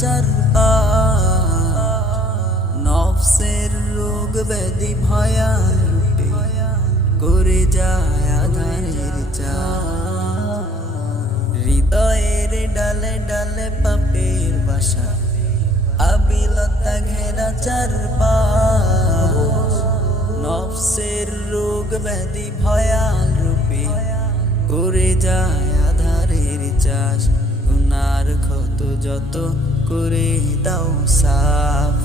চারপাশ, নফসের রোগ ব্যাধি ভয়াল রূপে করে যায় আধারের চাষ। হৃদয়ের ডালে ডালে পাপের বাসা, আবিলতা ঘেরা চারপাশ, নফসের রোগ ব্যাধি ভয়াল রূপে করে যায় আধারের চাষ। গুনার ক্ষত যত করে দাও সাফ।